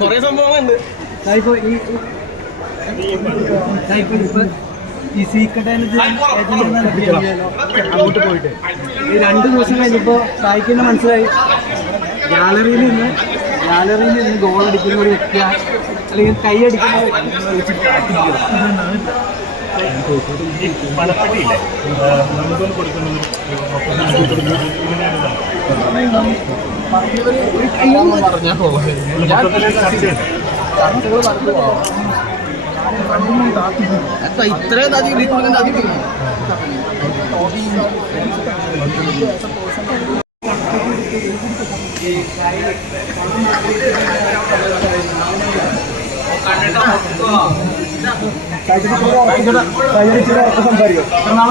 കൊറേ സംഭവങ്ങളുണ്ട് ഈ സീക്രട്ട് അങ്ങോട്ട് പോയിട്ട്. ഈ രണ്ട് ദിവസം കഴിഞ്ഞപ്പോ സായിക്കിന് മനസ്സിലായി. ഗാലറിയിൽ നിന്ന് ഗാലറിയിൽ നിന്ന് ഗോൾ അടിക്കുന്ന ഒരു വ്യക്തി അല്ലെങ്കിൽ കൈ അടിക്കുന്ന ഒരു വ്യക്തിയെ വെച്ചിട്ട് കാത്തിരിക്കുന്നു. പണപ്പെട്ടിയില്ലേ നമുക്ക് കൊടുക്കുന്നത് ഇത്രയും അധികം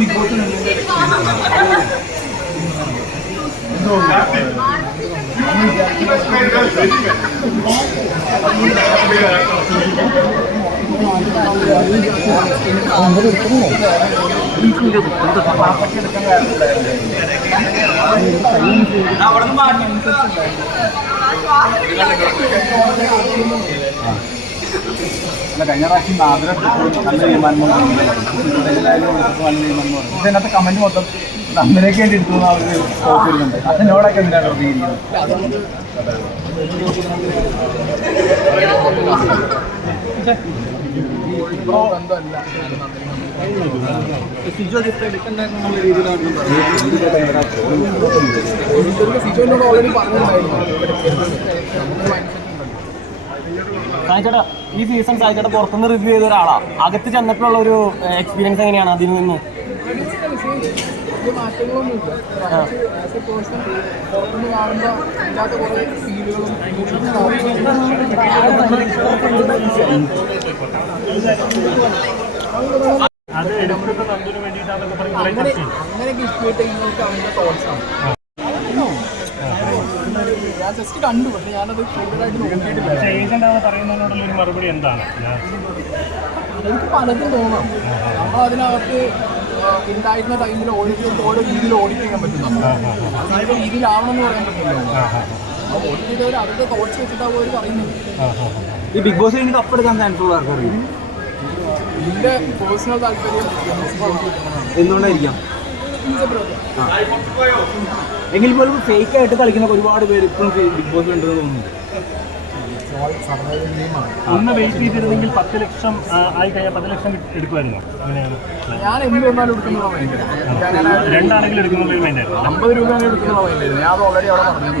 ബിഗ് ബോസ് അല്ല കഴിഞ്ഞ പ്രാവശ്യം നാദര നല്ല തീരുമാനം. ഇതിനകത്ത് കമന്റ് മൊത്തം നന്ദനയ്ക്ക് വേണ്ടി എടുത്തു അവർ പോസ്റ്റ് വരുന്നുണ്ട് അതിനോടൊക്കെ എന്തിനാണ് പ്രതികരിക്കുന്നത് സിജു എടുക്കണ്ടായിരുന്ന രീതിയിലാണ് ഓൾറെഡി സായിച്ചേട്ടാ ഈ സീസൺ സായിച്ചേട്ടാ പുറത്തുനിന്ന് റിവ്യൂ ചെയ്ത ഒരാളാ. അകത്ത് ചെന്നപ്പോഴുള്ള ഒരു എക്സ്പീരിയൻസ് എങ്ങനെയാണ് അതിൽ നിന്ന്? മാറ്റങ്ങളൊന്നുമില്ല അങ്ങനെ ചെയ്യുന്നവർക്ക് ഞാൻ ജസ്റ്റ് കണ്ടു പക്ഷെ ഞാനത് കൂടുതലായിട്ട് നോക്കിയിട്ടില്ല. പക്ഷേ ഏജന്റ് ആണ് പറയുന്നതിനോടുള്ള ഒരു മറുപടി എന്താണ്? എനിക്ക് പലതും തോന്നാം. നമ്മൾ അതിനകത്ത് ഉണ്ടായിരുന്ന ടൈമിൽ ഓടിക്കുന്നത് ഓരോ രീതിയിൽ ഓഡിറ്റ് ചെയ്യാൻ പറ്റും നമ്മൾ അതിന്റെ രീതിയിലാവണം എന്ന് പറയാൻ പറ്റില്ല. ഓഡിറ്റ് ചെയ്തവർ അവരുടെ തോട്ട്സ് വെച്ചിട്ടാവും അവർ പറയുന്നത്. ഈ ബിഗ് ബോസ് കപ്പെടുക്കാൻ ചാൻസ് ഉള്ള പേഴ്സണൽ താല്പര്യം എന്തുകൊണ്ടായിരിക്കാം. എങ്കിൽ പോലും ഫേക്ക് ആയിട്ട് കളിക്കുന്ന ഒരുപാട് പേര് ഇപ്പോഴും ബിഗ് ബോസ് ഉണ്ടെന്ന് തോന്നുന്നു. ഒന്ന് വെയിറ്റ് ചെയ്തിരുന്നെങ്കിൽ പത്ത് ലക്ഷം ആയി കഴിഞ്ഞാൽ പത്ത് ലക്ഷം എടുക്കുമായിരുന്നു. അങ്ങനെയാണ്. ഞാൻ എന്ത് വന്നാലും എടുക്കുന്ന രണ്ടാണെങ്കിലും എടുക്കുന്ന അമ്പത് രൂപയാണ് എടുക്കുന്ന ഞാൻ അത് ഓൾറെഡി അവിടെ പറഞ്ഞത്